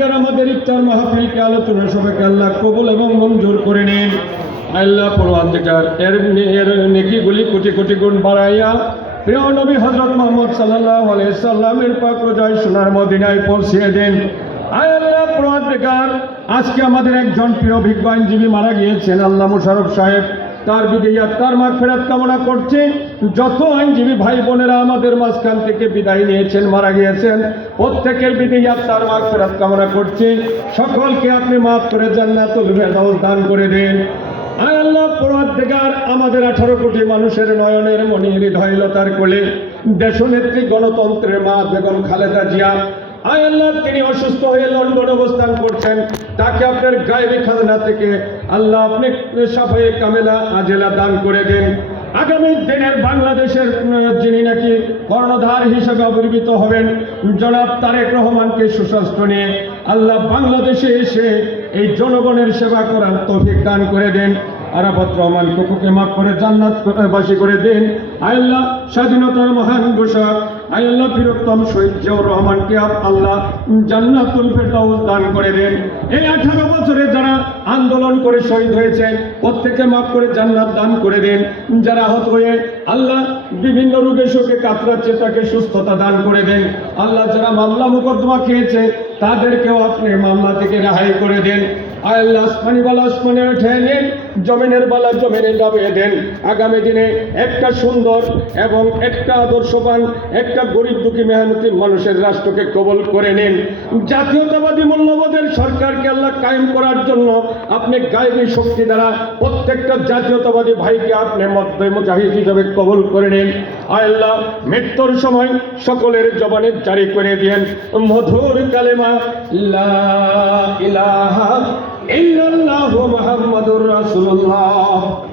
পরওয়ারদিগার আমাদের ইফতার মাহফিলকে আলোচনা সবাইকে আল্লাহ কবুল এবং মঞ্জুর করে নিন। আল্লাহ পরওয়ারদিগার এর এর নেকিগুলি কোটি কোটি গুণ বাড়াইয়া প্রিয় নবী হজরত মোহাম্মদ সাল্লাহ আলাইসাল্লামের পাক রোজায় সোনার মদিনায় পৌঁছিয়ে দিন। আল্লাহ পরওয়ারদিগার আজকে আমাদের একজন প্রিয় বিজ্ঞ আইনজীবী মারা গিয়েছেন, আল্লাহ মুশারফ সাহেব। তার বিদায় তার মাগ ফেরাত কামনা করছে। যত আইনজীবী ভাই বোনেরা আমাদের মাঝখান থেকে বিদায় নিয়েছেন, মারা গিয়েছেন, প্রত্যেকের বিদায় তার মাগ ফেরাত কামনা করছে। সকলকে আপনি মাফ করে যান জান্নাতুল ফেরদাউস দান করে দেন। আয় আল্লাহ পরওয়ারদিগার আমাদের আঠারো কোটি মানুষের নয়নের মনি হৃদয়লতার কোলে। দেশনেত্রী গণতন্ত্রের মা বেগম খালেদা জিয়া আল্লাহ, তিনি অসুস্থ হয়ে লন্ডন অবস্থান করছেন। তাকে আপনার গায়েবী খাজনা থেকে আল্লাহ আপনি সাফাই কামেলা আজেলা দান করে দেন। আগামী দিনের বাংলাদেশের যিনি নাকি কর্ণধার হিসেবে আবির্ভূত হবেন, জনাব তারেক রহমানকে সুস্বাস্থ্য নিয়ে আল্লাহ বাংলাদেশে এসে এই জনগণের সেবা করার তৌফিক দান করে দেন। আরাফত রহমান কুকুকে মাফ করে জান্নাত বাসী করে দিন। আল্লাহ, স্বাধীনতার মহান ঘোষক আল্লাহ বীরোত্তম শহীদ জিয়াউর রহমানকে আল্লাহ জান্নাতুল ফেরদাউস দান করে দেন। এই আঠারো বছরে যারা আন্দোলন করে শহীদ হয়েছে প্রত্যেকে মাফ করে জান্নাত দান করে দেন। যারা আহত হয়ে আল্লাহ বিভিন্ন রোগে শোকে কাতরাচ্ছে, তাকে সুস্থতা দান করে দেন। আল্লাহ যারা মামলা মোকদ্দমা খেয়েছে, তাদেরকেও আপনি মামলা থেকে রেহাই করে দেন। আল্লাহ আসমানি বালা আসমানে উঠে নিন, জমিনের বালা জমিনে নামিয়ে দেন। আগামী দিনে একটা সুন্দর এবং একটা আদর্শবান, একটা গরিব দুঃখী মেহনতি মানুষের রাষ্ট্রকে কবল করে নিন। জাতীয়তাবাদী মূল্যবোধের সরকারকে আল্লাহ কায়েম করার জন্য আপনি গায়েবী শক্তি দ্বারা প্রত্যেকটা জাতীয়তাবাদী ভাইকে আপনি মধ্যে মুজাহিদ হিসাবে কবল করে নেন। আল্লাহ, মৃত্যুর সময় সকলের জবানের জারি করে দিয়েন। মধুর কালেমা ইলাহা ইল্লাল্লাহু মুহাম্মাদুর রাসূলুল্লাহ।